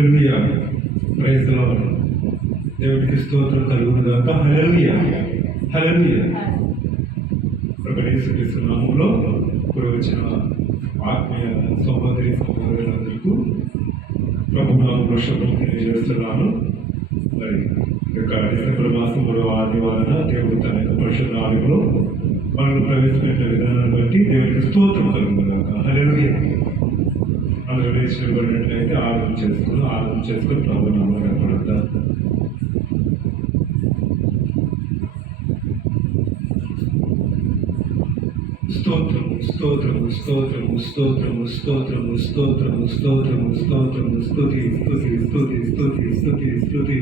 Hallelujah. Praise the lord. దేవుడికి స్తోత్రం కలుగును గాక. హల్లెలూయా, హల్లెలూయా. ప్రభువైన యేసుక్రీస్తు నామములో ఇప్పుడు వచ్చిన ఆత్మీయ సహోదరి సహోదరులందరికీ ప్రభు నామములో శుభం తెలియజేస్తున్నాను. మరి యొక్క డిసెంబర్ మాసం 3వ ఆదివారాన దేవుడు తన యొక్క పరిశుద్ధ ఆలయంలో మనల్ని ప్రవేశపెట్టిన విధానాన్ని బట్టి దేవుడికి స్తోత్రం కలుగును గాక. హల్లెలూయా. అందరూ లేచి నిలబడినట్లయితే ఆరాధన చేసుకుని ప్రభు నామములో కనపడతారు. స్తోత్రము స్తోత్రము స్తోత్రము స్తోత్రము స్తోత్రము స్తోత్రము స్తోత్రము స్తోత్రము స్తుతి స్తుతి స్తుతి స్తుతి స్తుతి స్తుతి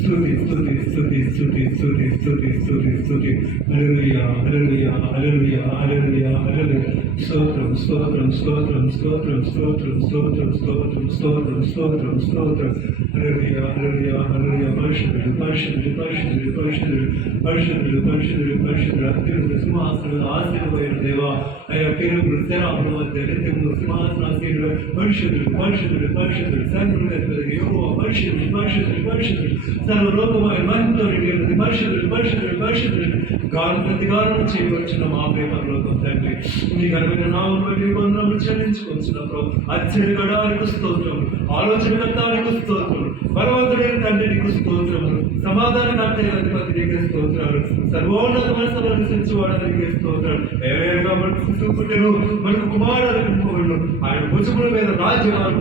స్తుతి స్తుతి స్తుతి స్తుతి స్తుతి స్తుతి స్తుతి స్తుతి హల్లెలూయా హల్లెలూయా హల్లెలూయా హల్లెలూయా హల్లెలూయా. స్తోత్రం స్తోత్రం స్తోత్రం స్తోత్రం స్తోత్రం స్తోత్రం స్తోత్రం స్తోత్రం స్తోత్రం స్తోత్రం హల్లెలూయా హల్లెలూయా హల్లెలూయా. పరిశుద్ధుడు పరిశుద్ధుడు పరిశుద్ధుడు పరిశుద్ధుడు పరిశుద్ధుడు పరిశుద్ధుడు పరిశుద్ధుడు అత్యున్నత సింహాసనములో ఆసీనుడైన దేవా, అయ్యా కెరూబులు సెరాఫుల మధ్య నిత్యము సింహాసనాసీనుడు పరిశుద్ధుడు పరిశుద్ధుడు పరిశుద్ధుడు సర్వోన్నతుడు యెహోవా పరిశుద్ధుడు పరిశుద్ధుడు పరిశుద్ధుడు సర్వలోకమైన మహిమతో నిండి ఉన్నది పరిశుద్ధుడు పరిశుద్ధుడు పరిశుద్ధుడు. ప్రతిగానం చేయవచ్చిన మా ప్రియ పరలోకపు తండ్రి, నీ ఘనమైన నామమును బట్టి వందనములు చెల్లించుకొంచున్నాము. ఆశ్చర్యగడానికి స్తోత్రం, ఆలోచనకర్తానికి స్తోత్రం, బలవంతుడైన తండ్రి నీకు స్తోత్రములు, సమాధానకర్త అధిపతి నీకే స్తోత్రాలు, సర్వోన్నతమైన సభను నివసించువాడనికి స్తోత్రాలు. ఏవేగా మనకు శిశువు పుట్టెను, మనకు కుమారుడు పుట్టుకొనును, ఆయన భుజముల మీద రాజ్యభారం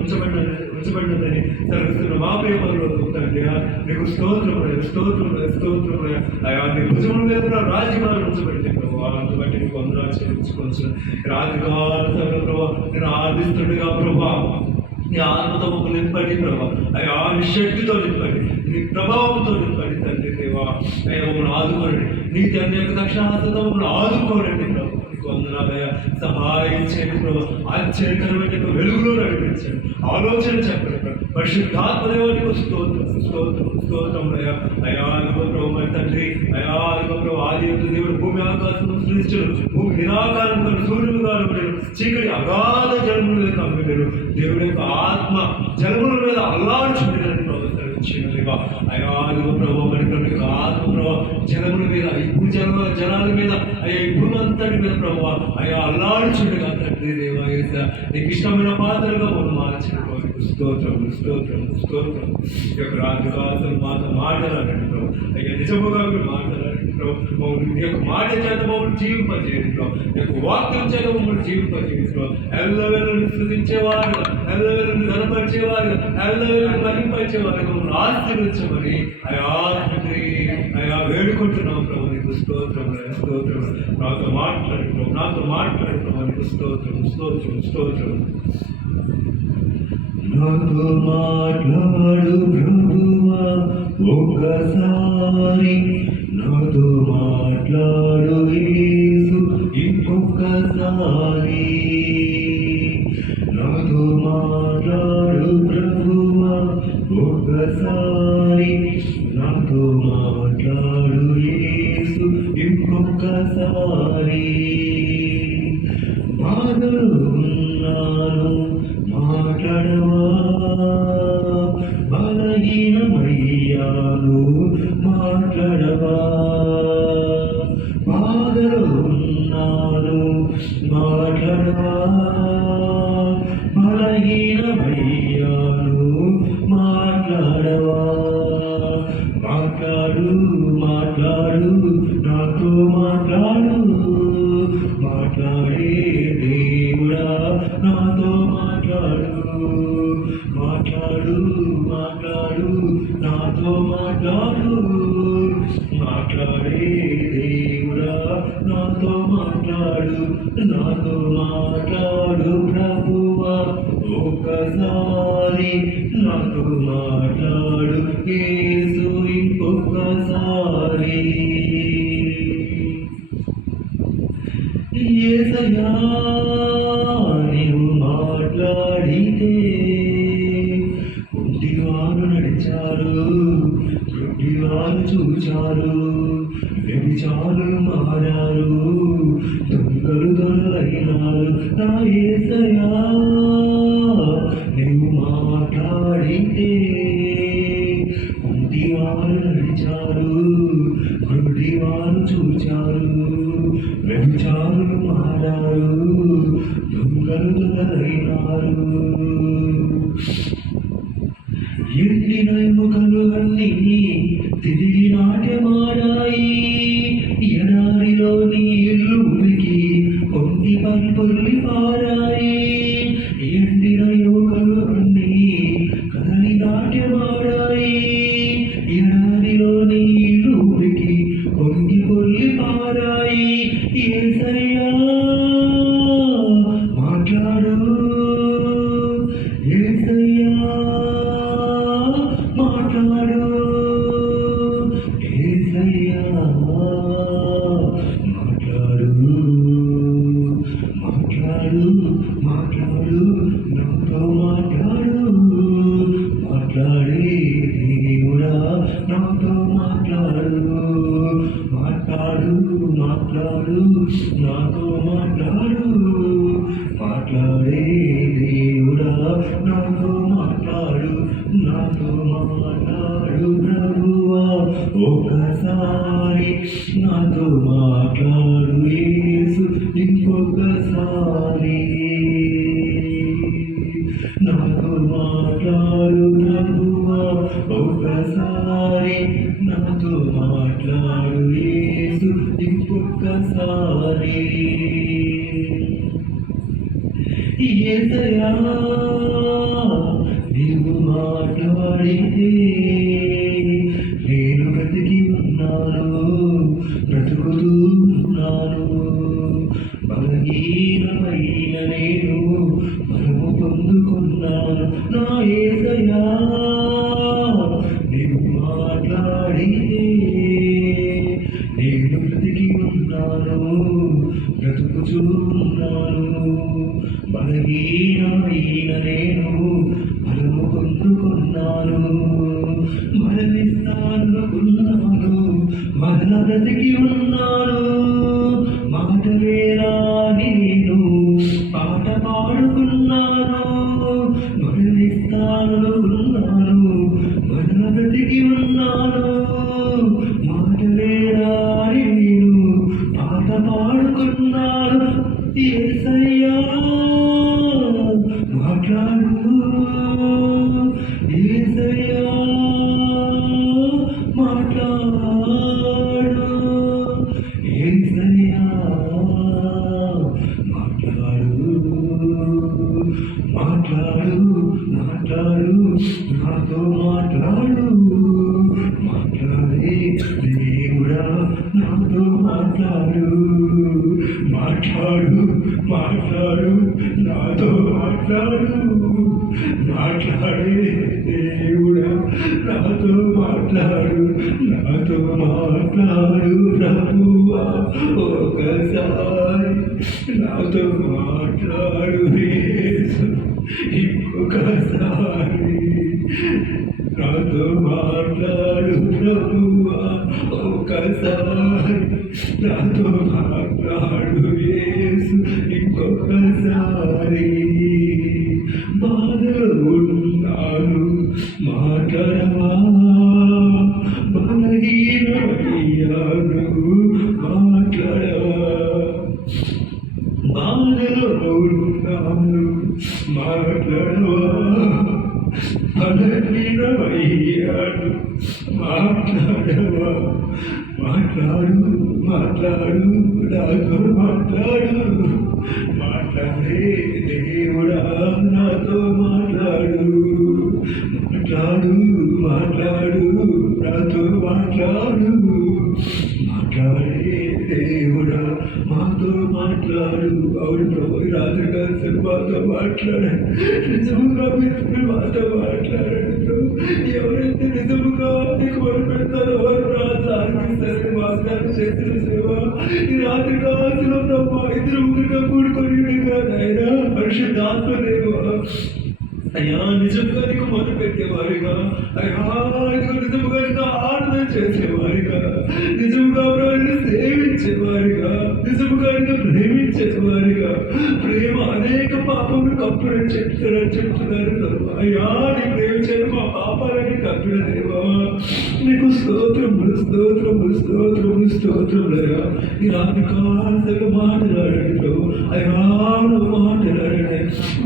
ఉంచబడినదని తలపిస్తున్న మా ప్రియ పరలోకపు తండ్రి, నీకు స్తోత్రములు స్తోత్రములు స్తోత్రములు. అయ్యా నీ భుజముల మీద రాజ్యభారం ఉంచబడింది ప్రభు, అందుబట్టి నీకు వందనాలు చెల్లించుకోవచ్చు. రాజుగాల ప్రభు నేను ఆదిస్తుండగా ప్రభా, నీ ఆత్మతో మమ్మల్ని నింపండి ప్రభా, అయ్యా నీ శక్తితో నింపండి, నీ ప్రభావంతో నింపండి తండ్రి దేవా. అయ్యా మమ్మల్ని ఆదుకోండి, నీ తండ్రి యొక్క దక్షిణాహస్తంతో మమ్మల్ని ఆదుకోనండి ప్రభు. నీకు వందనాలయ్యా, సహాయం చేయండి ప్రభు, ఆశ్చర్యకరమైన వెలుగులో నడిపించండి, ఆలోచన చెప్పండి ప్రభు. పరిశుద్ధాత్మదేవానికి స్తోత్రం స్తోత్రం స్తోత్రం అయ్యా. అయ్యా అదిగో ప్రభు మరి తండ్రి, అయ్యా అదిగో ప్రభు ఆది యొక్క దేవుడు భూమి ఆకాశం సృష్టించడు, భూమి నిరాకారం కాదు, సూర్యుడు కాదు, చీకటి అగాధ జలముల మీద కమ్మిడు, దేవుడి యొక్క ఆత్మ జలముల మీద అల్లాడుచుండేదని ప్రభు తరలించినదిగా. అయ్యా అదిగో ప్రభు మరి యొక్క ఆత్మ ప్రభు జలముల మీద, ఇప్పుడు జనాల మీద, అయ్యా ఇప్పుడు అంతటి మీద ప్రభు అయ్యా అల్లాడుచుండగా తండ్రి దేవా, నీకు ఇష్టమైన పాత్రగా మమ్మల్ని మార్చిన స్తోత్రం స్తోత్రం స్తోత్రం. ఈ యొక్క రాజుగాసం మాతో మాట్లాడండి ప్రభు, అయ్యా నిజముగా మీరు మాట్లాడండి ప్రభు. మమ్మల్ని ఈ యొక్క మాట చేత మమ్మల్ని జీవింపజేయండి ప్రభు, ఈ యొక్క వాక్యం చేత మమ్మల్ని జీవింపజేయండి ప్రభు. ఎల్లవేళను స్థుతించేవారుగా, ఎల్లవేళను గణపరిచేవారుగా, ఎల్లవేళను మహింపరిచేవారుగా మమ్మల్ని ఆశీర్వదించమని అయా తండ్రి అయా వేడుకుంటున్నాం ప్రభు. నీకు స్తోత్రం స్తోత్రం. నాతో మాట్లాడు ప్రభు, నాతో మాట్లాడు ప్రభు. నీకు స్తోత్రం స్తోత్రం స్తోత్రం. నాతో మాట్లాడు ప్రభువా ఒక్కసారి, నాతో మాట్లాడు యేసు ఇంకొకసారి, నాతో మాట్లాడు ప్రభువా ఒక్కసారి, నాతో మాట్లాడు యేసు ఇంకొకసారి. బాధలు ఉన్నాను మాట్లాడవా, బలహీనమయ్యాను మాట్లాడవా, బాధలు ఉన్నాను మాట్లాడవా, బలహీనమయ్యాను మాట్లాడవా. మాట్లాడు మాట్లాడు నాతో మాట్లాడు, మాట్లాడే దేవుడా నాతో మాట్లాడు, మాట్లాడు మాట్లాడు నాతో మాట్లాడు, మాట్లాడే దేవుడా నాతో మాట్లాడు, నాతో మాట్లాడు ప్రభువా ఒక్కసారి, నాతో మాట్లాడు యేసు ఇంకొకసారి. యేసయ్యా నీవు మాట్లాడితే కుంటివారు నడిచారు, గుడ్డివారు చూచారు, వ్యభిచారులు మారారు, దొంగలు దొరలైనారు. నా యేసయ్యా నీవు మాట్లాడి వ్యభిచారులు మారారు, దొంగలు దొరలైనారు. ఎండిన ఎముకలు అన్నీ తిరిగి నాట్యమాడాయి. ఎడారిలో నీళ్లు ఉడికి పొంగి పొర్లి పారాయి. ఎండిన ఎముకలు అన్నీ కదలి నాట్యమాడాయి. ఎడారిలో నీళ్లు ఉడికి పొంగి పొర్లి పారాయి. యేసయ్యా మాట్లాడు, యేసయ్యా మాట్లాడు, యేసయ్యా మాట్లాడు, మాట్లాడు, మాట్లాడు, నాతో మాట్లాడు, మాట్లాడే దేవుడా నాతో మాట్లాడు, మాట్లాడు, మాట్లాడు, నాతో మాట్లాడు, మాట్లాడే దేవుడా నాతో మాట్లాడు, నాతో మాట్లాడు ప్రభువా ఒకసారి, నాతో మాట్లాడు యేసు ఇంకొకసారి, నాతో మాట్లాడు ప్రభువా ఒకసారి, నాతో మాట్లాడు యేసు ఇంకొకసారి. యేసయ్యా నీవు మాట్లాడితే నేను బ్రతికి ఉన్నాను, బ్రతుకుతూ ఉన్నాను. బలహీనమైన నేను బలము పొందుకున్నాను. నా యేసయ్యా నీవు మాట్లాడితే నేను బ్రతికి ఉన్నాను, బ్రతుకుతూ ఉన్నాను. బలహీనమైన నేను బలము పొందుకున్నాను. మరణిస్తానుకున్నాను, మరణ బ్రతికి ఉన్నాను. మాటలేరా నేను పాట పాడుకున్నాను. మరణిస్తానుకున్నాను, మరణ బ్రతికి ఉన్నాను. మాటలేరా నేను పాట పాడుకున్నాను. యేసయ్యా మాట్లాడు, యేసయ్యా మాట్లాడు, యేసయ్యా మాట్లాడు, మాట్లాడు, మాట్లాడు, నాతో మాట్లాడు, మాట్లాడే దేవుడా నాతో మాట్లాడు, మాట్లాడు, మాట్లాడు, నాతో మాట్లాడు, మాట్లాడే దేవుడా నాతో మాట్లాడు, నాతో మాట్లాడు ప్రభువా ఒకసారి, నాతో మాట్లాడు యేసు ఇంకొకసారి, నాతో మాట్లాడు ప్రభువా ఒకసారి, నాతో మాట్లాడు యేసు ఇంకొకసారి. బాధలో ఉన్నాను మాట్లాడవా, బలహీనమయ్యాను మాట్లాడవా. బాధలో ఉన్నాను మాట్లాడవా, బలహీనమయ్యాను మాట్లాడవా. మాట్లాడు, మాట్లాడు, నాతో మాట్లాడు, మాట్లాడే దేవుడా నాతో మాట్లాడు, మాట్లాడు, మాట్లాడు, నాతో మాట్లాడు, మాట్లాడే దేవుడా మాతో మాట్లాడు. అవును ప్రభు, రాత్రి కాదు మాతో మాట్లాడాడు. నిజముగా మీరు మాతో మాట్లాడాడు. ఎవరైతే నిజముగా నీకు మొదలు పెడతారో వారు రాజు ఆనందిస్తారని వాగ్దానం చేసిన సేవ ఈ రాత్రి కాలంలో ప్రభు ఇద్దరు ముగ్గురుగా కూడుకొని అయినా పరిశుద్ధాత్మ దేవ అయ్యా నిజంగా నీకు మొదలు పెట్టేవారిగా, అయ్యా నిజముగా నీకు ఆరాధన చేసేవారిగా, నిజముగా వారిని సేవించేవారిగా, నిజముగా నిన్ను ప్రేమించేవారిగా, ప్రేమ అనేక పాపములు కప్పుడని చెప్తున్నారు. అయ్యా నీ ప్రేమించారు మా పాపాలని కప్పిన దేవా నీకు స్తోత్రములు, స్తోత్రములు, స్తోత్రములు, స్తోత్రములయ్యా. ఈ రాత్రి కాలంలో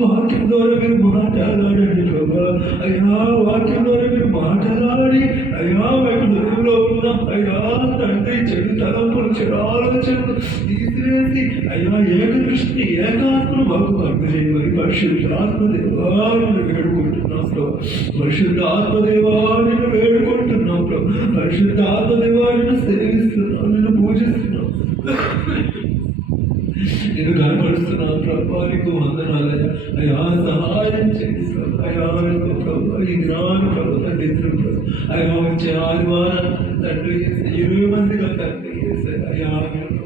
వాక్యం ద్వారా మీరు మాట్లాడండి ప్రభా. అయ్యా వాక్యం ద్వారా మీరు మాట్లాడి అయ్యా మీకు నలుగులో ఉన్న అయ్యా తండ్రి చెడు తలంపులు చెడు ఆలోచనలు తీసివేసి అయ్యా ఏక దృష్టి ఏకాత్మను మాకు అందజేయమని పరిశుద్ధ ఆత్మదేవాన్ని వేడుకుంటున్నాం ప్రభు. పరిశుద్ధ ఆత్మదేవాన్ని వేడుకుంటున్నాం ప్రభు. పరిశుద్ధ ఆత్మదేవాన్ని సేవిస్తున్నాం, నిన్ను పూజిస్తున్నాం, నేను కనపరుస్తున్నాను ప్రభా. నీకు వందనాలయ్యా. అయ్యా సహాయం చేసి అయ్యా ప్రభు ఈ దినాన్ని ప్రభు తండ్రి ప్రభు అయ్యా వచ్చే ఆదివారం తండ్రి 20 మందిగా తండ్రి అయ్యా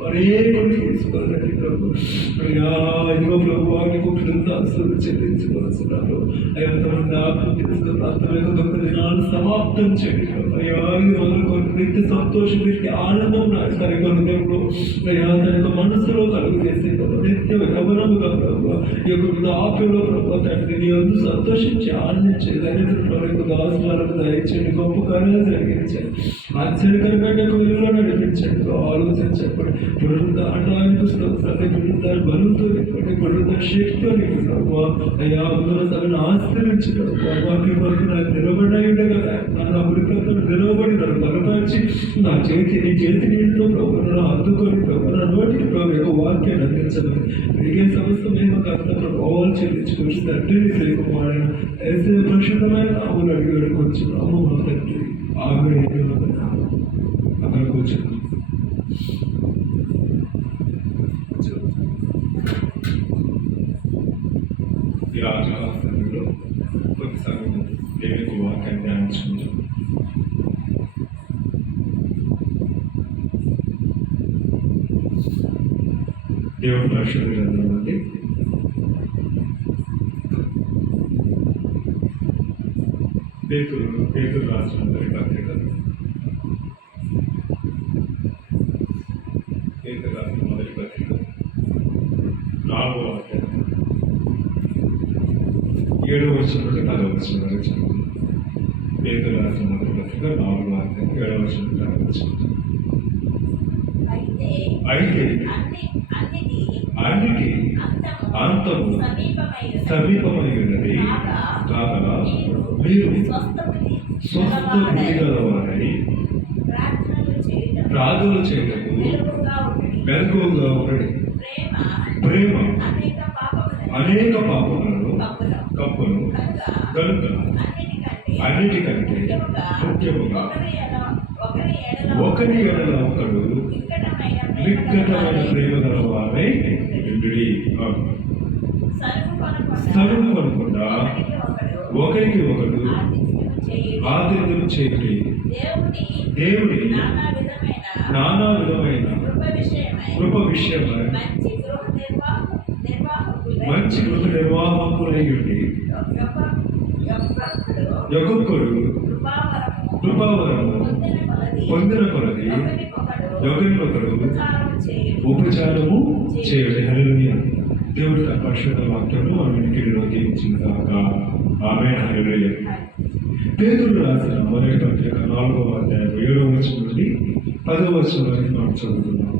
అనేకుడిని తీసుకోవాలండి ప్రభు. అయ్యా ఇదిగో ప్రభు నీకు కృతజ్ఞతలు చెల్లించుకోవాల్సినారు. అయ్యా తమ జ్ఞాపకం చేసుకున్న అర్థమైన గొప్ప దినాలు సమాప్తం చేయండి ప్రభు. అయ్యా ఇది మొదలుకొని నిత్య సంతోషం వీరికి ఆనందం నాకు తన హృదయంలో అయ్యా తన యొక్క మనసులో కలుగు చేసే ప్రభు నిత్య గమనముగా ప్రభు ఈ యొక్క వృద్ధాప్యంలో ప్రభు తండ్రి నీ అందు సంతోషించి ఆనందించే దరిద్రులకు దాసులకు దయచేయండి, గొప్ప కార్యాలు జరిగించండి, ఆశ్చర్యకరమైన విలువలో నడిపించండి. ఆలోచన చెప్పండి పునరుద్ధానికి స్తోత్రాలు, పునరుద్ధార బలంతో నింపండి, పునరుద్ధార శక్తితో నింపండి ప్రభు. అయ్యా అందులో సభను ఆశ్రయించడం వాక్యం వరకు నాకు నిలబడి ఉండగా నా ఉరికతో నిలబడి నన్ను బలపరిచి నా నీ చేతి నీటితో ప్రభు నన్ను అందుకొని ప్రభు నా నోటికి ప్రభు యొక్క వాక్యాన్ని అందించమని మిగిలిన సమస్త మేము కర్త ప్రభావాలు చెల్లించుకొని తండ్రిని తెలియకుమాడని అయితే ప్రక్షుతమైన నాములు అడిగి వెళ్ళుకోవచ్చు. అమ్మ మా తండ్రి ఆమె అక్కడ కూర్చున్నాం. ఈ రాజకాల సమయంలో కొద్ది సమయం దేవునికి వాక్యాన్ని ధ్యానించుకుంటాం. దేవుని పరిశుద్ధ గ్రంథం నుండి పేతురు రాసిన మొదటి పత్రిక, పేతురు రాసిన మొదటి పత్రిక 4వ అధ్యాయం 7వ వచనం నుండి 10వ వచనం వరకు చదువుతుంది. పేతురు రాసిన మొదటి పత్రిక 4వ అధ్యాయం 7వ వచనం నుండి 10వ వచనం. అయితే అన్నిటి అంతము సమీపమై ఉన్నది కాగా మీరు స్వస్థ బుద్ధి గలవారై ప్రార్థనలు చేయటకు మెలకువగా ఉండండి. ప్రేమ అనేక పాపములను కప్పును కనుక అన్నిటికంటే ముఖ్యముగా ఒకరి ఎడల ఒకడు వికటమైన ప్రేమ గలవారై ఉండుడి. సరుకు కొనకుండా ఒకరికి ఒకడు ఆతిథ్యం చేయుడి. దేవుని నానా విధమైన కృప విషయమై మంచి గృహ నిర్వాహకులై ఉండి ఒక్కొక్కడు కృపావరము పొందిన కొలది ఒకరినొకడు ఉపచారము చేయుడి. హల్లెలూయా. దేవుడి పరిశుద్ధ వాక్యము మన వినికిడిలో దీవించిన కాక ఆమేన్. హల్లెలూయా. పేతురు రాసిన మొదటి పత్రిక 4వ అధ్యాయం 7వ వచనం నుండి 10వ వచనం వరకు మనం చదువుతున్నాం.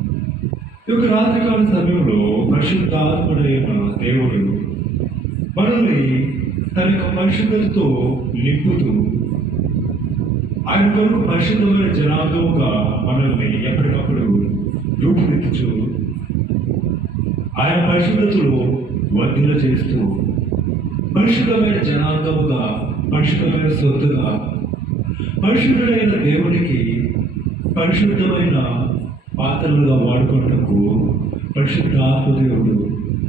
ఈ యొక్క రాత్రికాల సమయంలో పరిశుద్ధాత్ముడైన దేవుడు మనల్ని తన యొక్క పరిశుద్ధతతో నింపుతూ ఆయన కొరకు పరిశుద్ధమైన జనాంగముగా మనల్ని ఎప్పటికప్పుడు రూపుదిద్దుచు ఆయన పరిశుద్ధతలో వర్ధన చేస్తూ పరిశుద్ధమైన జనాంగముగా, పరిశుద్ధమైన సొత్తుగా, పరిశుద్ధుడైన దేవునికి పరిశుద్ధమైన పాత్రలుగా వాడుకోవటకు పరిశుద్ధ ఆత్మదేవుడు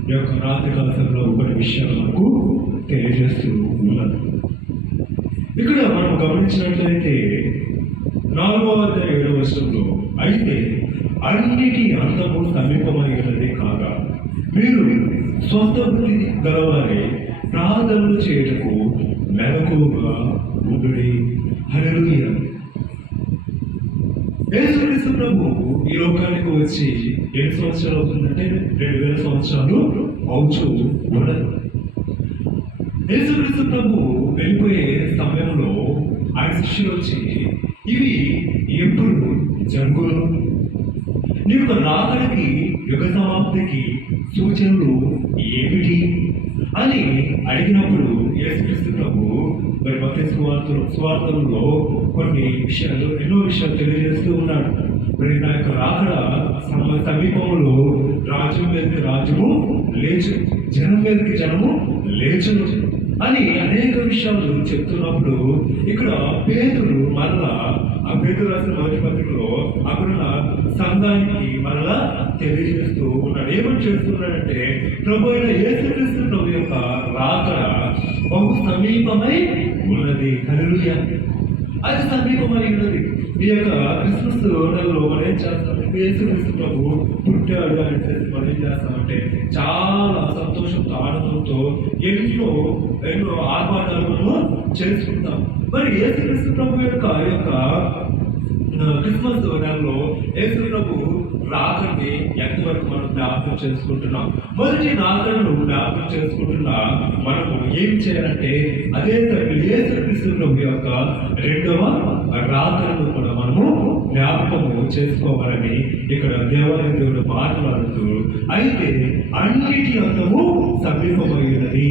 ఈ యొక్క రాత్రికాల సమయంలో కొన్ని విషయాలు మనకు తెలియజేస్తూ ఉన్నారు. ఇక్కడ మనం గమనించినట్లయితే 4వ అధ్యాయం 7వ వచనంలో అయితే అన్నిటి అంతము సమీపమైనది కాగా మీరు స్వస్థ బుద్ధి గలవారే ప్రార్థనలు చేయటకు మెలకువగా ఉండుడి. హల్లెలూయా. యేసుక్రీస్తు ప్రభు ఈ లోకానికి వచ్చి ఎన్ని సంవత్సరాలు అవుతుందంటే 2000 సంవత్సరాలు అవుతూ ఉన్నది. యేసుక్రీస్తు ప్రభు వెళ్ళిపోయే సమయంలో ఆయన శిష్యులు వచ్చి ఇవి ఎప్పుడు జరుగును, నీ యొక్క రాకడికి యుగ సమాప్తికి సూచనలు ఏమిటి అని అడిగినప్పుడు యేసుక్రీస్తు ప్రభు మరి మత్తయి సువార్తలలో కొన్ని విషయాలు, ఎన్నో విషయాలు తెలియజేస్తూ ఉన్నాడు. మరి నా యొక్క రాకడ సమీపంలో రాజ్యం మీదకి రాజ్యము లేచు, జనం మీదకి జనము లేచును అని అనేక విషయాలు చెప్తున్నప్పుడు ఇక్కడ పేతురు మరలా ఆ పేతురు రాసిన మొదటి పత్రికలో అక్కడున్న సంఘానికి మరలా తెలియజేస్తూ ఉన్నాడు. ఏమని చేస్తున్నాడంటే ప్రభు అయిన యేసుక్రీస్తు ప్రభు యొక్క రాకడ బహు సమీపమై ఉన్నది. హల్లెలూయా. అది సమీపమై ఉన్నది. ఈ యొక్క క్రిస్మస్ నెలలో మనం ఏం చేస్తామంటే యేసుక్రీస్తు ప్రభు పుట్టాడు అని చెప్పి మనం ఏం చేస్తామంటే చాలా సంతోషంతో ఆనందంతో ఎన్నో ఆర్భాటాలు మనము చేసుకుంటాం. మరి యేసుక్రీస్తు ప్రభు యొక్క క్రిస్మస్ నెలలో యేసు ప్రభు రాకడిని ఎంతవరకు మనం జ్ఞాపకం చేసుకుంటున్నాం? మొదటి రాకడను జ్ఞాపకం చేసుకుంటున్నా మనము ఏం చేయాలంటే అదే యేసుక్రీస్తు ప్రభు యొక్క రెండవ రాకడను కూడా మనము జ్ఞాపకము చేసుకోవాలని ఇక్కడ దేవాలయ దేవుడు మాట్లాడుతూ, అయితే అన్నిటి అంతము సమీపమైనది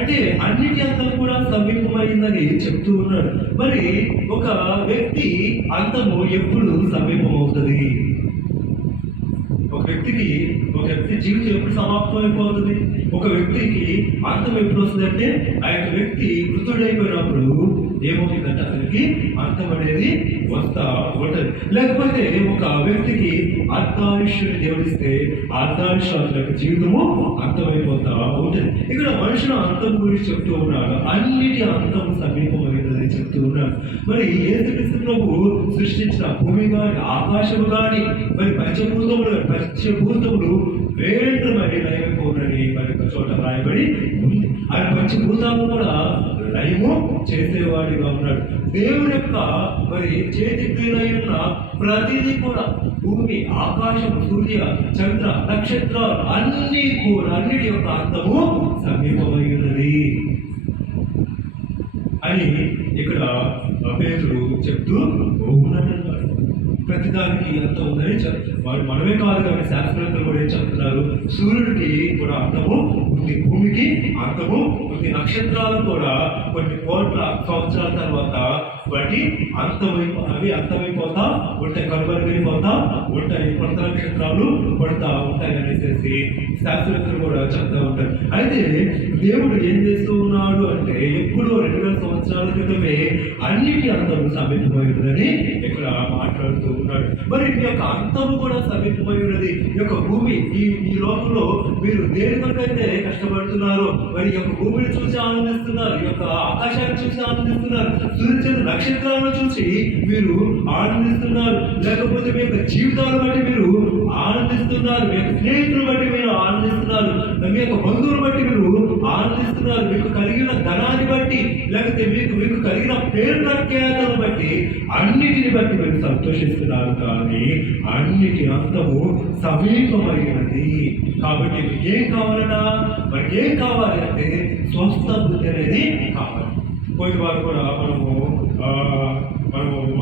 అంటే అన్నిటి అంతం కూడా సమీపమైందని చెప్తూ ఉన్నాడు. మరి ఒక వ్యక్తి అంతము ఎప్పుడు సమీపమవుతుంది? ఒక వ్యక్తి జీవితం ఎప్పుడు సమాప్తం అయిపోతుంది? ఒక వ్యక్తికి అంతం ఎప్పుడు వస్తుంది అంటే ఆ యొక్క వ్యక్తి మృతుడైపోయినప్పుడు ఏమవుతుందంటే అతనికి అంతం అనేది వస్తా ఉంటుంది. లేకపోతే ఒక వ్యక్తికి అర్ధాయుష్యుని దేవుడిస్తే అర్ధాయుష్యుల యొక్క జీవితము అంతమైపోతా ఉంటుంది. ఇక్కడ మనుషుల అంతం గురించి చెప్తూ ఉన్నాడు. అన్నిటి అంతం సమీపమైనదని చెప్తూ ఉన్నాడు. మరి యేసుక్రీస్తు ప్రభు సృష్టించిన భూమి కానీ ఆకాశము కానీ మరి పంచభూతములు వేంద్రమని లయమైపోనని మరి ఒక చోట రాయబడి ఉంది. ఆ పంచభూతాలు కూడా లయము చేసేవాడిగా ఉన్నాడు. దేవుని యొక్క మరి చేతి క్రియలై ఉన్న ప్రతిదీ కూడా భూమి, ఆకాశం, సూర్య, చంద్ర, నక్షత్రాలు అన్నిటి యొక్క అంతము సమీపమై ఉన్నది అని ఇక్కడ పేతురు చెప్తూ ఉన్నాడు. ప్రతిదానికి అంతం ఉందని వాడు మనమే కాదు కానీ శాస్త్రవేత్తలు కూడా ఏం చెప్తున్నారు? సూర్యుడికి కూడా అంతము ఉంది, భూమికి అంతము ఉంది, నక్షత్రాలు కూడా కొన్ని కోట్ల సంవత్సరాల తర్వాత వాటి అంతమైపోతా ఉంటాయి, కనుమరుగైపోతా ఉంటాయి, కొత్త నక్షత్రాలు పడుతూ ఉంటాయి అనేసి శాస్త్రవేత్తలు కూడా చెప్తా ఉంటారు. అయితే దేవుడు ఏం చేస్తూ ఉన్నాడు అంటే ఎప్పుడో 2000 సంవత్సరాల క్రితమే అన్నిటి అంతము సమీపమైనదని ఇక్కడ మాట్లాడుతూ ఉన్నాడు. మరి ఈ యొక్క అంతము కూడా సమీపమై ఉన్నది. ఈ యొక్క భూమి, ఈ లోకంలో మీరు దేని కొరకైతే కష్టపడుతున్నారు, మరి ఈ యొక్క భూమిని చూసి ఆనందిస్తున్నారు, ఈ యొక్క ఆకాశాన్ని చూసి ఆనందిస్తున్నారు, సూర్యచంద్ర నక్షత్రాలను చూసి మీరు ఆనందిస్తున్నారు, లేకపోతే మీ యొక్క జీవితాలను బట్టి మీరు ఆనందిస్తున్నారు, మీ యొక్క స్నేహితులను బట్టి మీరు ఆనందిస్తున్నారు, మీ యొక్క బంధువులను బట్టి మీరు ఆనందిస్తున్నారు, మీకు కలిగిన ధనాన్ని బట్టి, లేకపోతే మీకు కలిగిన పేరు ప్రఖ్యాతలను బట్టి, అన్నిటిని బట్టి మీరు సంతోషిస్తున్నారు. కానీ అన్నిటి అంతము సమీపమైనది. కాబట్టి ఏం కావాలన్నా మరి ఏం కావాలి అంటే స్వస్థ బుద్ధి అనేది కావాలి. పోయిన వారు కూడా మనము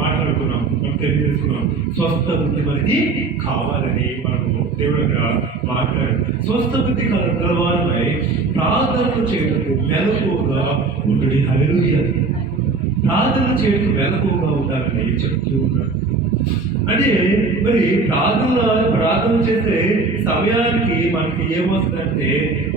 మాట్లాడుకున్నాం, మనం తెలియజేసుకున్నాం. స్వస్థ బుద్ధి మనకి కావాలని మనము దేవుడిగా మాట్లాడారు. స్వస్థ బుద్ధి కలవారమై ప్రార్థనలు చేయటకు మెలకువగా ఉండి, హల్లెలూయా, ప్రార్థన చేయటకు మెలకువగా ఉండాలని చెప్తూ ఉన్నాడు. అంటే మరి ప్రార్థన చేసే సమయానికి మనకి ఏమొస్తుందంటే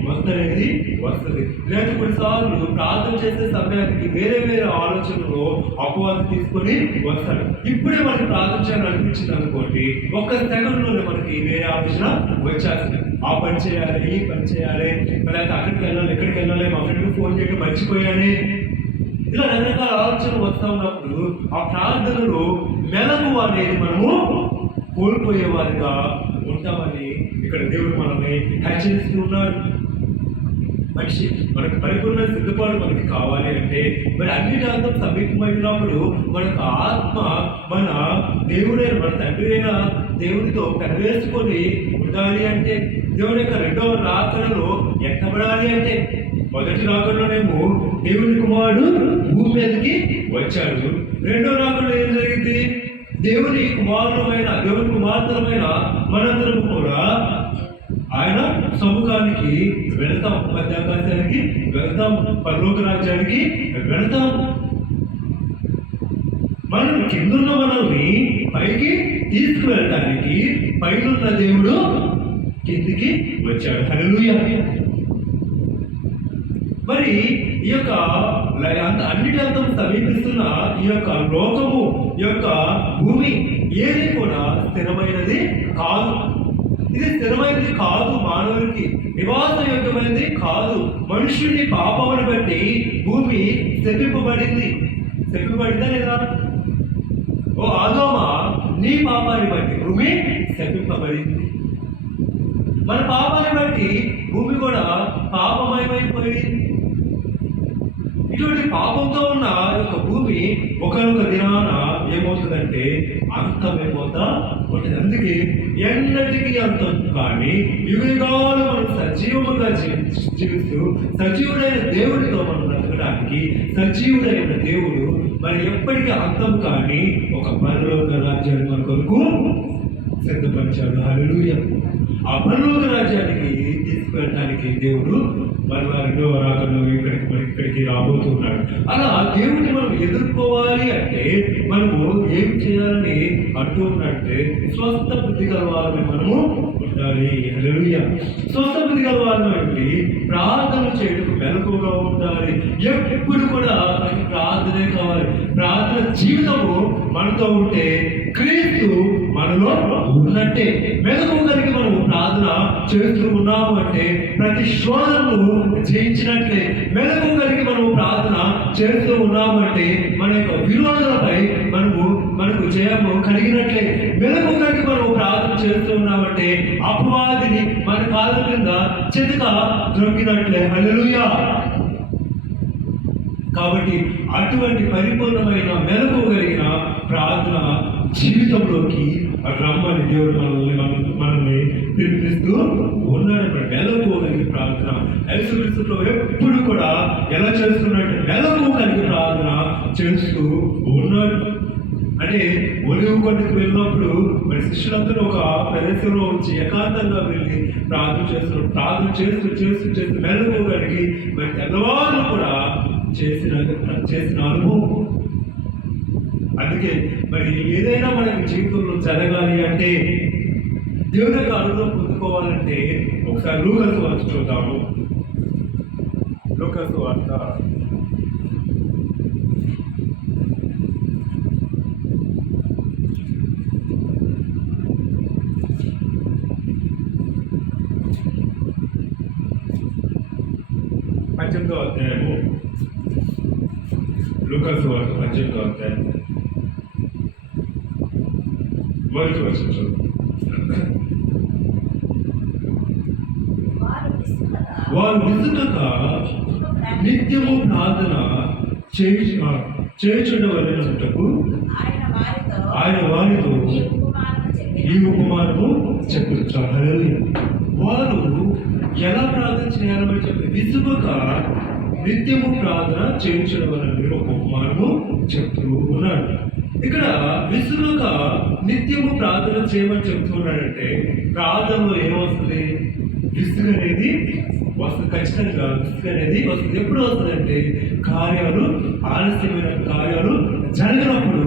మొత్తం అనేది వస్తుంది. లేదా కొన్నిసార్లు ప్రార్థన చేసే సమయానికి వేరే ఆలోచనలు అపవాదం తీసుకొని వస్తాడు. ఇప్పుడే మనకి ప్రార్థన చేయాలని అనిపించింది అనుకోండి, ఒక్క సెకండ్లోనే మనకి వేరే ఆలోచన వచ్చేస్తుంది. ఆ పని చేయాలి, ఈ పని చేయాలి, లేకపోతే అక్కడికి వెళ్ళాలి, ఎక్కడికి వెళ్ళాలి, మా ఫ్రెండ్కి ఫోన్ చేయడం మర్చిపోయానే, ఇలా రకరకాల ఆలోచనలు వస్తూ ఉన్నప్పుడు ఆ ప్రార్థనలో మెలకువ అనేది మనము కోల్పోయేవారిగా ఉంటామని ఇక్కడ దేవుడు మనల్ని హెచ్చరిస్తూ ఉన్నాడు. మనిషి మనకు పరిపూర్ణ సిద్ధపాటు మనకి కావాలి అంటే మరి అన్నిటి అంతం సమీపమైనప్పుడు మనకు ఆత్మ మన దేవుడైన మన తండ్రి అయిన దేవుడితో పెనవేసుకొని ఉండాలి అంటే, దేవుని యొక్క రెండవ రాకడలో ఎత్తబడాలి అంటే, మొదటి రాకడలోనేమో దేవుని కుమారుడు భూమి మీదకి వచ్చాడు, రెండో రాకడలో ఏం జరిగింది? దేవుని కుమార్తెలమైన మనందరం కూడా ఆయన సముఖానికి వెళ్తాం, మధ్యాకాశానికి వెళ్తాం, పరలోక రాజ్యానికి వెళ్తాం. మనం కిందున్న మనల్ని పైకి తీసుకువెళ్ళడానికి పైనున్న దేవుడు కిందికి వచ్చాడు. హల్లెలూయా. మరి ఈ యొక్క అన్నిటి అంతం సమీపిస్తున్న ఈ యొక్క లోకము యొక్క భూమి ఏది కూడా స్థిరమైనది కాదు. ఇది స్థిరమైనది కాదు, మానవునికి నివాసయోగ్యమైనది కాదు. మనుషుని పాపమును బట్టి భూమి శపింపబడిందా లేదా? ఓ ఆదోమా, నీ పాపాన్ని బట్టి భూమి శపింపబడింది. మన పాపాన్ని బట్టి భూమి కూడా పాపమయమైపోయింది. ఇటువంటి పాపంతో ఉన్న యొక్క భూమి ఒకనొక దినాన ఏమవుతుందంటే అంతమైపోతా ఉంటుంది. అందుకే ఎన్నటికీ అంతం కానీ యుగాలు మనం సజీవముగా జీవిస్తూ సజీవుడైన దేవుడితో మనం బ్రతకడానికి సజీవుడైన దేవుడు మరి ఎప్పటికీ అంతం కానీ ఒక పరలోక రాజ్యాన్ని మన కొరకు సిద్ధపరిచాడు. హల్లెలూయా. ఆ పరలోక రాజ్యానికి తీసుకెళ్ళడానికి దేవుడు మరలా రెండవ రాకడలో ఇక్కడికి రాబోతున్నాడు. అలా దేవుడిని మనం ఎదుర్కోవాలి అంటే మనము ఏం చేయాలని అంటూ ఉన్నట్టే స్వస్థ బుద్ధి గలవాలని మనము ఉండాలి. హల్లెలూయా. స్వస్థ బుద్ధి గలవాలని అంటే ప్రార్థన చేయడానికి మెలకువగా ఉండాలి. ఎప్పుడు కూడా మనకి ప్రార్థనే కావాలి. ప్రార్థన జీవితము మనతో ఉంటే క్రీస్తు మనలో ఉన్నట్టే. మెలకువ కలిగి మనము ప్రార్థన చేస్తూ ఉన్నాము అంటే ప్రతి శోధనను జయించినట్లే. మెలకువ కలిగి మనము ప్రార్థన చేస్తూ ఉన్నాము అంటే మన యొక్క విరోధులపై మనకు జయము కలిగినట్లే. మెలకువ కలిగి మనము ప్రార్థన చేస్తూ ఉన్నామంటే అపవాదిని మన కాళ్ళ కింద చితక దొరికినట్లే. హల్లెలూయా. కాబట్టి అటువంటి పరిపూర్ణమైన మెలకువ కలిగిన ప్రార్థన జీవితంలోకి రమ్మని దేవుడు మనల్ని పిలిపిస్తూ ఉన్నాడు. మెలకువ కలిగి ప్రార్థన యేసుక్రీస్తులో ఎప్పుడు కూడా ఎలా చేస్తున్నాడు? మెలకువ కలిగి ప్రార్థన చేస్తూ ఉన్నాడు. అంటే ఒలివ కొండకు వెళ్ళినప్పుడు మరి శిష్యులందరూ ఒక ప్రదేశంలో వచ్చి ఏకాంతంగా వెళ్ళి ప్రార్థన చేస్తున్నారు. ప్రార్థన చేస్తూ మెలకువ కలిగి మరి తెల్లవారు కూడా చేసిన అనుభవం. అందుకే మరి ఏదైనా మనకి జీవితంలో జరగాలి అంటే దేవుని యొక్క అనుభవం పొందుకోవాలంటే ఒకసారి లూకాసు వార్త చూద్దాము. లూకాసు వార్త 18వ అధ్యాయము. లూకాసు వార్త 18వ అధ్యాయం మొదటి వచనం చదువు. వారు విసుగక నిత్యము ప్రార్థన చేయుచుండవలెనటకు ఆయన వారితో ఈ ఉపమానము చెప్పుచున్నారు. వారు ఎలా ప్రార్థన చేయాలని చెప్పి విసుగక నిత్యము ప్రార్థన చేయించడమని ఒక ఉపమానము చెప్తూ ఉన్నాడు. ఇక్కడ విసుగక నిత్యము ప్రార్థన చేయమని చెప్తున్నాడంటే ప్రార్థనలో ఏమొస్తుంది? విసుగు అనేది వస్తుంది. ఖచ్చితంగా విసుగు అనేది వస్తుంది. ఎప్పుడు వస్తుందంటే కార్యాలు ఆలస్యమైన కార్యాలు జరిగినప్పుడు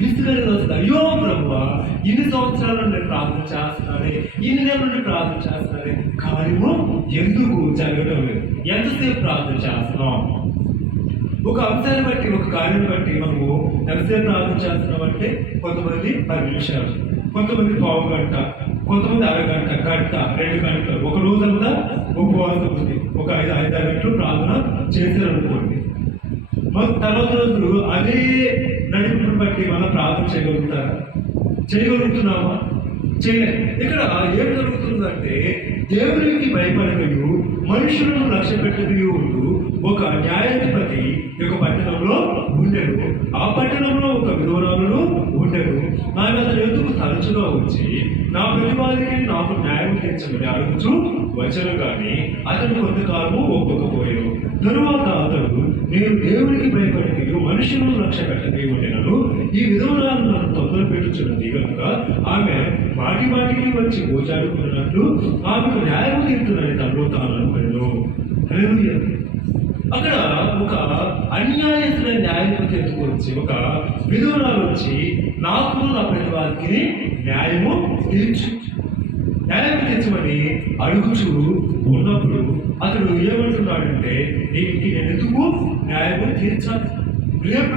విసుగు అనేది వస్తుంది. అయ్యో ప్రభువా, ఇన్ని సంవత్సరాల నుండి ప్రార్థన చేస్తున్నానే, ఇన్ని నెలల నుండి ప్రార్థన చేస్తున్నానే, కార్యము ఎందుకు జరగటం లేదు? ఎంతసేపు ప్రార్థన చేస్తున్నాం? ఒక అంశాన్ని బట్టి ఒక కార్యాన్ని బట్టి మనము ఎంతసేపు ప్రార్థన చేస్తున్నాం అంటే కొంతమంది 10 నిమిషాలు, కొంతమంది పావు గంట, కొంతమంది అరగంట, గంట, 2 గంటలు, ఒక రోజంతా ఉపవాసం ఉంది, ఒక 5 గంటలు ప్రార్థన చేశారనుకోండి. మన తర్వాత రోజులు అదే నడిపుని బట్టి మనం ప్రార్థన చేయగలుగుతున్నామా? చేయలేదు. ఇక్కడ ఏం జరుగుతుందంటే దేవునికి భయపడగలు మనుషులను లక్ష్య పెట్టగలు ఒక న్యాయాధిపతి ఈ యొక్క పట్టణంలో ఉండెను. ఆ పట్టణంలో ఒక విధవరాలు ఉండెను. ఆమె అతను ఎందుకు తరచుగా వచ్చి నా ప్రతివాదికి నాకు న్యాయం తీర్చమని అడుగుచూ వచ్చను కానీ అతను కొంతకాలము ఒప్పుకపోయాను. తరువాత అతడు నేను దేవునికి భయపడి మనుషులను లక్ష్య పెట్టకై ఉండినను ఈ విధవరాలు నన్ను తొందర పెట్టుచున్నది కనుక ఆమె మాటి మాటికి వచ్చి గోచాడుకున్నట్లు ఆమెకు న్యాయం తీరుతుందని తనలో తాను అనుకున్నాను. హల్లెలూయా. అక్కడ ఒక అన్యాయస్తులైన న్యాయాధిపతి ఎత్తుకొచ్చి ఒక విధవరాలు వచ్చి నాకు నా ప్రతివాదికి న్యాయం తీర్చమని అడుగుచూ ఉన్నప్పుడు అతడు ఏమంటున్నాడంటే నీకు నేను ఎందుకు న్యాయం తీర్చాలి, రేపు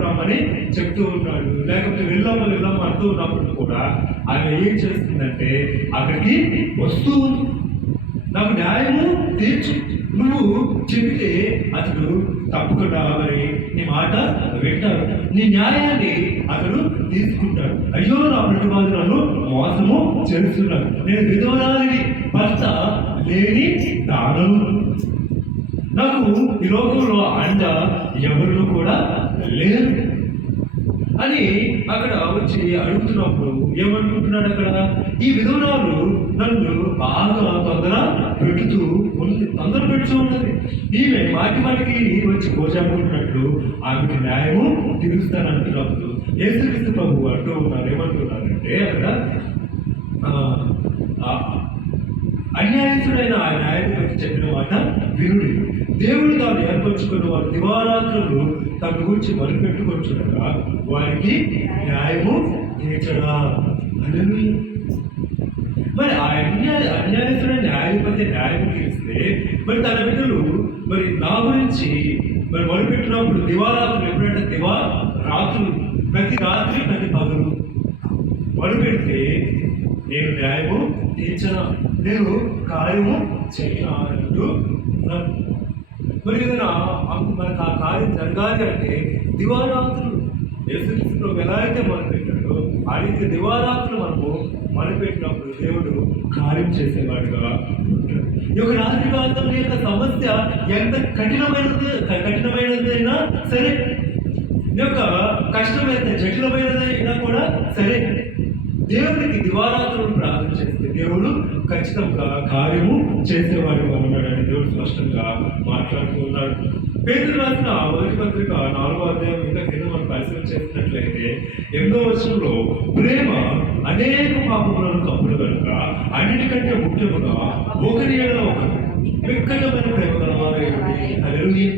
రామ అని చెప్తూ ఉన్నాడు. లేకపోతే వెళ్ళమ్మ అంటూ ఉన్నప్పుడు కూడా ఆమె ఏం చేస్తుందంటే అక్కడికి వస్తూ నాకు న్యాయము తీర్చు నువ్వు చెబితే అతడు తప్పకుండా మరి నీ మాట వింటాడు, నీ న్యాయాన్ని అతడు తీసుకుంటాడు. అయ్యో నా ప్రతివాదులను మోసము చేస్తున్నాడు, నేను విధవరాలిని, భర్త లేని దానము, నాకు ఈ లోకంలో అండ ఎవరు కూడా లేరు అని అక్కడ వచ్చి అడుగుతున్నప్పుడు ఏమనుకుంటున్నాడు అక్కడ ఈ విధవరాలు నన్ను బాగా తొందర పెడుతూ ఉన్నది. ఈమె మాటికి వచ్చి గోచాడుకుంటున్నట్లు ఆమెకి న్యాయము తీరుస్తానంటున్నప్పుడు యేసుక్రీస్తు ప్రభు అంటూ ఉన్నారు. ఏమంటున్నారంటే అక్కడ అన్యాయస్తుడైన ఆ న్యాయాధిపతి చెప్పిన మాట వినుడి. దేవుడు తాను ఏర్పరచుకున్న వారి దివారాత్రులు తన గురించి మొదలుపెట్టుకొచ్చుడగా వారికి న్యాయము తీర్చడా. మరి ఆ అన్యాయస్తుడైన న్యాయాధిపతి న్యాయం తీరిస్తే మరి తన బిడ్డలు మరి నా గురించి మరి మొదలుపెట్టినప్పుడు దివారాత్రులు ఎప్పుడంటే దివారాత్రులు ప్రతి రాత్రి ప్రతి పగలు మొదలుపెడితే నేను న్యాయము తీర్చనా, నేను కార్యము చేయనంటూ మరి ఏదైనా మనకు ఆ కార్యం జరగాలి అంటే దివారాత్రులు యేసుక్రీస్తు ఎలా అయితే మొదలుపెట్టాడో ఆ రీతి దివారాత్రులు మనము మొదలుపెట్టినప్పుడు దేవుడు కార్యం చేసేవాడుగా ఉంటాడు. ఈ యొక్క రాత్రి కాలంలో యొక్క సమస్య ఎంత కఠినమైనదైనా సరే, ఈ యొక్క కష్టం ఎంత జటిలమైనదైనా కూడా సరే, దేవుడికి దివారాత్రులు ప్రార్థన చేస్తే దేవుడు ఖచ్చితంగా కార్యము చేసేవాడు ఉన్నాడని దేవుడు స్పష్టంగా మాట్లాడుతూ ఉన్నాడు. పేతురు రాసిన మొదటి పత్రిక 4వ అధ్యాయం ఇంకా కింద మనం పరిశీలన చేసినట్లయితే 8వ వచనంలో ప్రేమ అనేక పాపములను కప్పులు కనుక అన్నిటికంటే ముఖ్యముగా ఒకరి ఎడల ఒకరు మిక్కటమైన ప్రేమ గలవారైనది. హల్లెలూయా.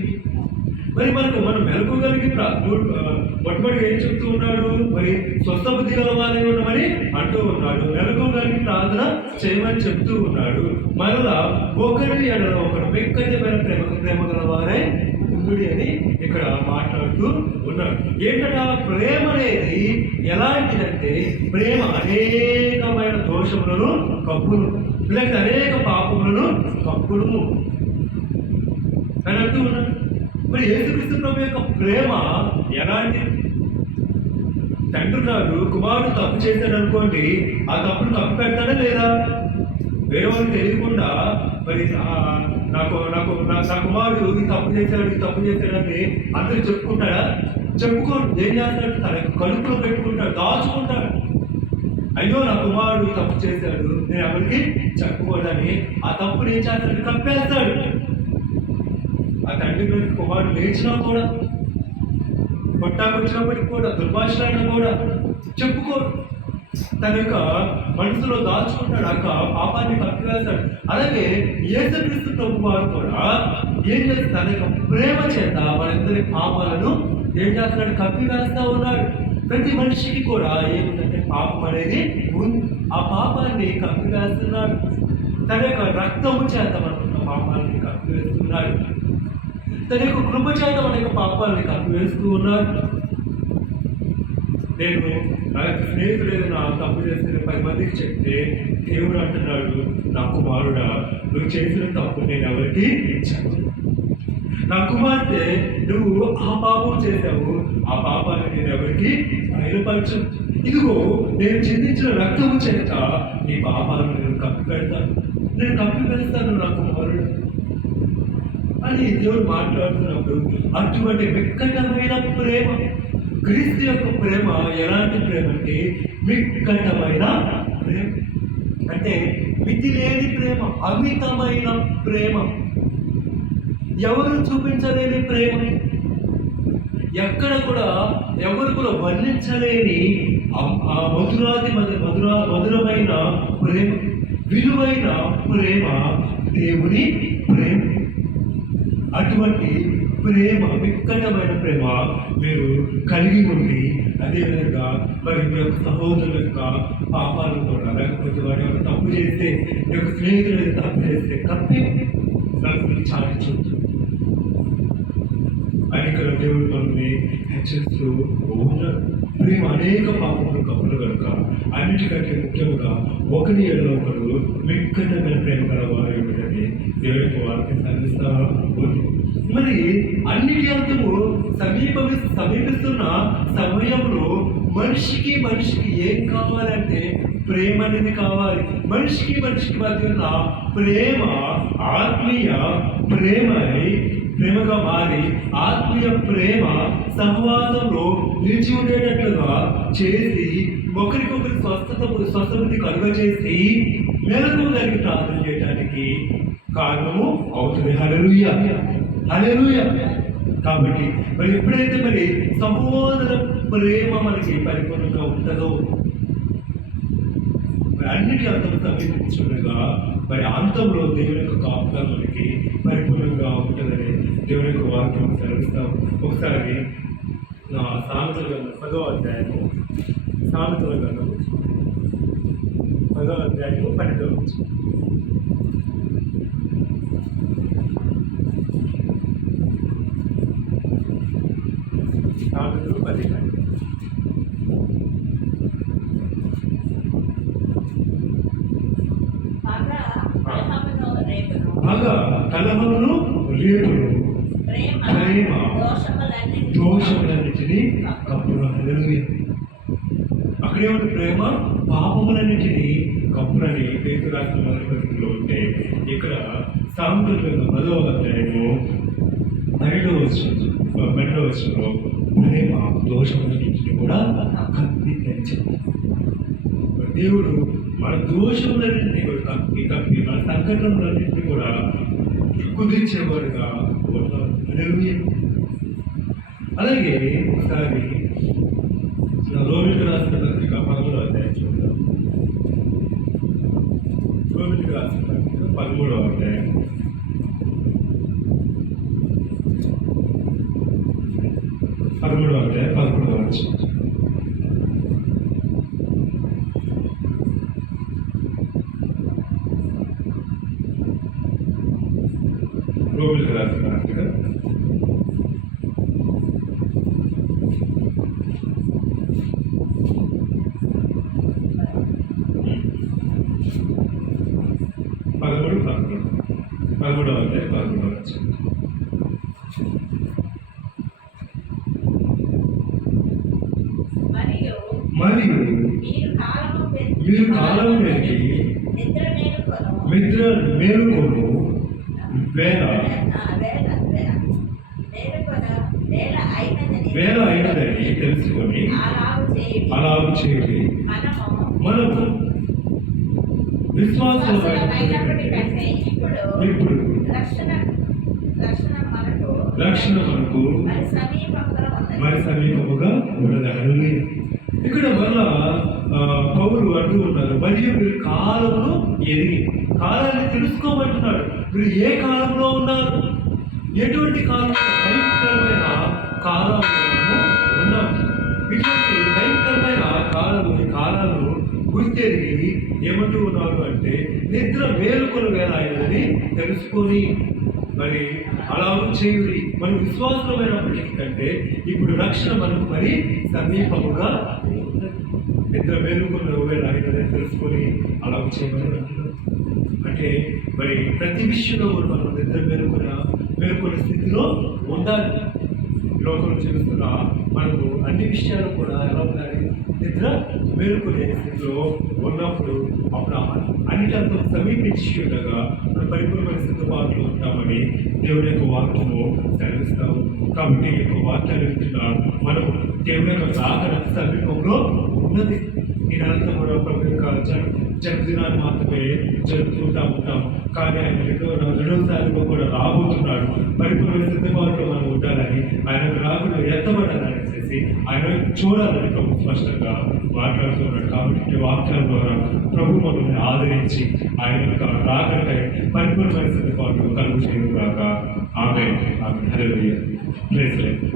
మరి మనం మెలకువగలిగి మొట్టమొదటి ఏం చెప్తూ ఉన్నాడు, మరి స్వస్థ బుద్ధి గలవారై ఉండమని అంటూ ఉన్నాడు. మెలకువగలిగి ప్రార్థన చేయమని చెప్తూ ఉన్నాడు. మరలా ఒకరి ఎడల ఒకరు మిక్కటమైన ప్రేమ గలవారై ఉండుడి అని ఇక్కడ మాట్లాడుతూ ఉన్నాడు. ఏంటంటే ప్రేమ అనేది ఎలాంటిదంటే ప్రేమ అనేకమైన దోషములను కప్పును, లేకపోతే అనేక పాపములను కప్పును అని అంటూ ఉన్నాడు. మరి యేసుక్రీస్తు ప్రభు యొక్క ప్రేమ ఎలాంటి? తండ్రి నాడు కుమారుడు తప్పు చేశాడు అనుకోండి, ఆ తప్పును కప్పు పెడతాడా లేదా? వేరే వాళ్ళు తెలియకుండా మరి నా కుమారుడు ఈ తప్పు చేశాడని అందరూ చెప్పుకుంటాడా? చెప్పుకోడు. ఏం చేస్తాడు? తన కడుపులో పెట్టుకుంటాడు, దాచుకుంటాడు. అయ్యో నా కుమారుడు తప్పు చేశాడు, నేను ఎవరికి చెప్పకూడదని ఆ తప్పుని ఏం చేస్తాడు? కప్పేస్తాడు. ఆ తండ్రి మీద కుమారుడు లేచినా కూడా, కొట్టాకొచ్చినప్పటికీ కూడా, దుర్భాషలైనా కూడా చెప్పుకోడు. తన యొక్క మనసులో దాచుకుంటాడు, ఆ పాపాన్ని కప్పివేస్తాడు. అలాగే యేసుక్రీస్తు ప్రభు వారు కూడా ఏం చేస్తాడు? తన యొక్క ప్రేమ చేత మనందరి పాపాలను ఏం చేస్తున్నాడు? కప్పివేస్తా ఉన్నాడు. ప్రతి మనిషికి కూడా ఏమిటంటే పాపం అనేది ఉంది. ఆ పాపాన్ని కప్పివేస్తున్నాడు. తన యొక్క రక్తము చేత మనకున్న పాపాలని కప్పివేస్తున్నాడు. తన యొక్క కృప చేత మన యొక్క పాపాలని కప్పివేస్తూ ఉన్నాడు. నేను నా యొక్క స్నేహితుడు ఏదైనా తప్పు చేస్తే 10 మందికి చెప్తే దేవుడు అంటున్నాడు, నా కుమారుడా నువ్వు చేసిన తప్పు నేను ఎవరికి చెప్పను. నా కుమార్తె నువ్వు ఆ పాపం చేశావు, ఆ పాపాన్ని నేను ఎవరికి బయలుపరచు. ఇదిగో నేను చిందించిన రక్తము చేత నీ పాపాలను నేను కప్పిపెడతాను, నేను కప్పివేస్తాను నా కుమారుడు అని దేవుడు మాట్లాడుతున్నప్పుడు అటువంటి మిక్కటమైన ప్రేమ, క్రీస్తు యొక్క ప్రేమ ఎలాంటి ప్రేమ అంటే మిక్కటమైన ప్రేమ, అంటే మితి లేని ప్రేమ, అమితమైన ప్రేమ, ఎవరు చూపించలేని ప్రేమ, ఎక్కడ కూడా ఎవరు కూడా వర్ణించలేని ఆ మధురమైన ప్రేమ, విలువైన ప్రేమ దేవుని ప్రేమ. అటువంటి ప్రేమ, మిక్కటమైన ప్రేమ మీరు కలిగి ఉండి, అదేవిధంగా మరి మీ యొక్క సహోదరుల యొక్క పాపాలు కూడా, లేకపోతే వారి యొక్క తప్పు చేస్తే, మీ యొక్క స్నేహితులు తప్పు చేస్తే కప్పే నలుగురిని చాటించవచ్చు అని ఇక్కడ దేవుడు మనల్ని హెచ్చరిస్తూ ఉన్నాడు. ప్రేమ అనేక పాపములు కప్పులు కనుక అన్నిటికంటే ముఖ్యంగా ఒకరి ఏడలో ఒకరు మిక్కటమైన ప్రేమ గల వారు ఏమిటని దేవుడికి వారికి సంధిస్తా ఉంది. మరి అన్నిటి అంతము సమీపిస్తున్న సమయంలో మనిషికి ఏం కావాలంటే ప్రేమ అనేది కావాలి. మనిషికి మధ్య ఉన్న ప్రేమ ఆత్మీయ ప్రేమగా మారి, ఆత్మీయ ప్రేమ సహవాసంలో నిలిచి ఉండేటట్లుగా చేసి, ఒకరికొకరి స్వస్థబుద్ధి కలుగజేసి మెలకు కలిగి ప్రార్థన చేయడానికి కారణము అవుతుంది. హల్లెలూయా, హల్లెలూయా. కాబట్టి మరి ఎప్పుడైతే మరి సహోదర ప్రేమ మనకి పరిపూర్ణంగా ఉంటుందో, అన్నిటి అంతం సమీపించుండగా మరి అంతంలో దేవుని యొక్క కాపుదల మనకి పరిపూర్ణంగా ఉంటుందని దేవుని యొక్క వాక్యం సెలవిస్తాం. ఒకసారి నా సామెతల గ్రంథం 10వ అధ్యాయము, సామెతల గ్రంథం 10వ అధ్యాయము 12వ వచనం. సామెతలు 10. కలహమును రేపును ప్రేమ దోషములన్నిటినీ కప్పును. హల్లెలూయా. అక్కడేమంటే ప్రేమ పాపములన్నిటినీ కప్పునని పేతురు రాసిన మొదటి పత్రికలో ఉంటే, ఇక్కడ సామెతల గ్రంథం 10వ అధ్యాయము 12వ వచనంలో ప్రేమ దోషములన్నిటిని కూడా కప్పి తెచ్చింది. దేవుడు మన దోషములన్నింటినీ కూడా కప్పి మన సంకటములన్నింటినీ కూడా కుదిర్చేవాడుగా ఉన్నాడు. అలాగే ఒకసారి రోమిలికి రాసిన పత్రిక 13వ అధ్యాయం చూద్దాం. రోమిలికి రాసిన పత్రిక 13వ అధ్యాయం 11వ వచనం. రోమిలికి రాసిన పత్రిక 13వ అధ్యాయం 11వ వచనం. మరియు మీరు కాలం పెరిగి నిద్ర మేలుకొను వేళ అయినదని తెలుసుకొని అలాగ చేయండి. మనము విశ్వాసమైనప్పటికంటే ఇప్పుడు రక్షణ మనకు మరి సమీపముగా ఉన్నది. ఇక్కడ వల్ల పౌలు అంటూ ఉన్నారు, మరియు మీరు కాలమును ఎదిగి, కాలాన్ని తెలుసుకోమంటున్నాడు. మీరు ఏ కాలంలో ఉన్నారు, ఎటువంటి కాలం, భయంకరమైన కాలంలో ఉన్నాం. ఇటువంటి భయంకరమైన కాలాలను గుర్తెరిగి ఏమంటూ ఉన్నారు అంటే, నిద్ర మేలుకొని వేళ అయినదని తెలుసుకొని మరి అలా చేయుడి. మనం విశ్వాసమైనప్పటికీ కంటే ఇప్పుడు రక్షణ మనకు మరి సమీపముగా నిద్ర మేలుకున్న వేళ అయినదని తెలుసుకొని అలా చేయమని అంటున్నాం. అంటే మరి ప్రతి విషయంలో మనం నిద్ర మేలుకునే స్థితిలో ఉండాలి. లోకంలో చూస్తున్న మనకు అన్ని విషయాలు కూడా ఎలా ఉండాలి, నిద్ర మేలుకునే స్థితిలో ఉన్నప్పుడు అప్పుడు అన్నిటితో సమీపించి ఉండగా మనం పరిపూర్ణమైన సిద్ధపాటులో ఉంటామని దేవుని యొక్క వాక్యము సెలవిస్తాము. కాబట్టి ఈ యొక్క వాక్యాలు వింటున్నాం మనము దేవుని యొక్క రాకడ సమీపంలో ఉన్నది. ఈ నెలంతా కూడా ప్రభు యొక్క జన్మదినాన్ని మాత్రమే జరుపుకుంటా ఉంటాం. కానీ ఆయన రెండోసారిగా కూడా రాబోతున్నాడు. పరిపూర్ణ సిద్ధపాటులో మనం ఉండాలని, ఆయన రాకుడు ఎత్తబడాలని ఆయన చూడాలని ప్రభు స్పష్టంగా మాట్లాడుతున్నాడు. కాబట్టి వాక్యాల ద్వారా ప్రభు మనల్ని ఆదరించి ఆయన యొక్క రాకడకై పరిపూర్ణమైన సిద్ధపాటు కలుగు చేయడం కాక. Amen. Hallelujah. Praise the Lord.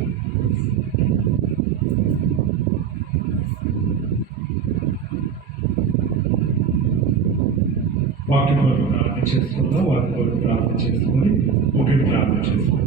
వాక్యం కొరకు ప్రార్థన చేసుకుందాం. వాక్యం కొరకు ప్రార్థన చేసుకొని ఒకటి ప్రార్థన చేసుకుందాం.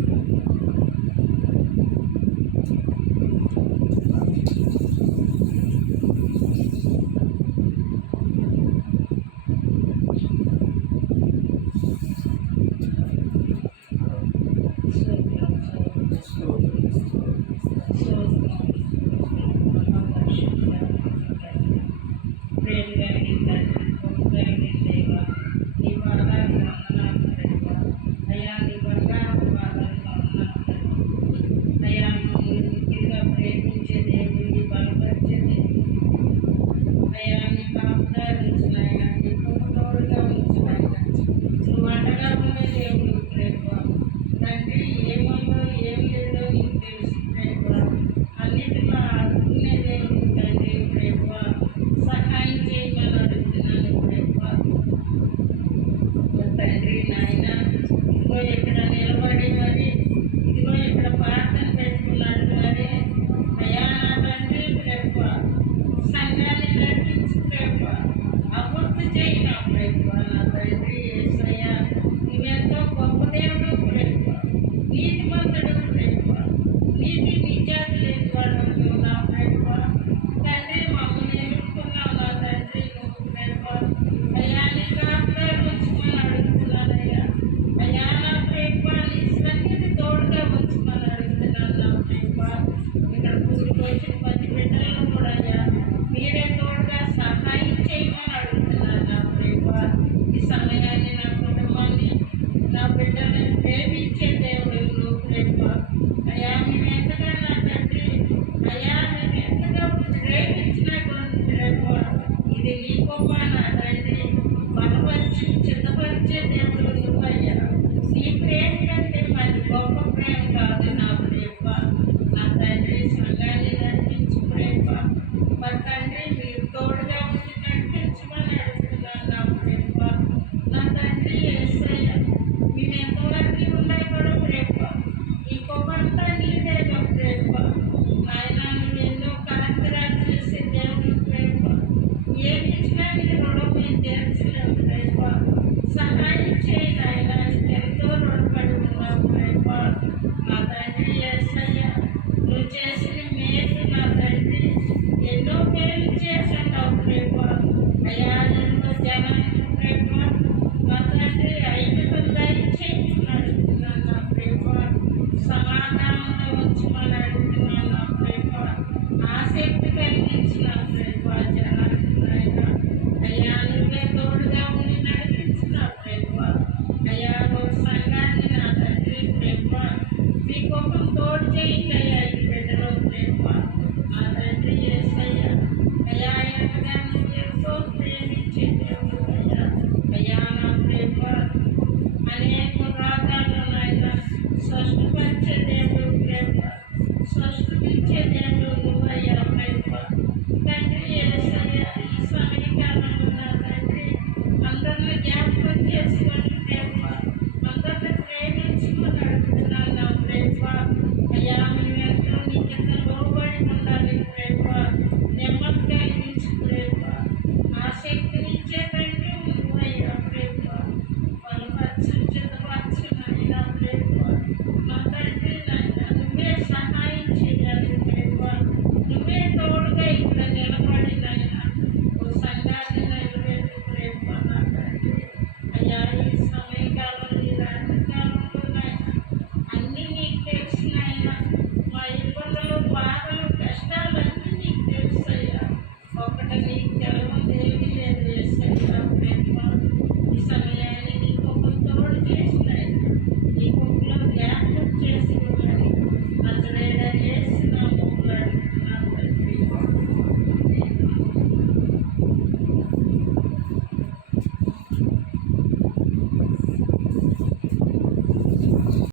ఇది నీ గొప్ప నా తండ్రి బలపరిచి చిత్తపరిచే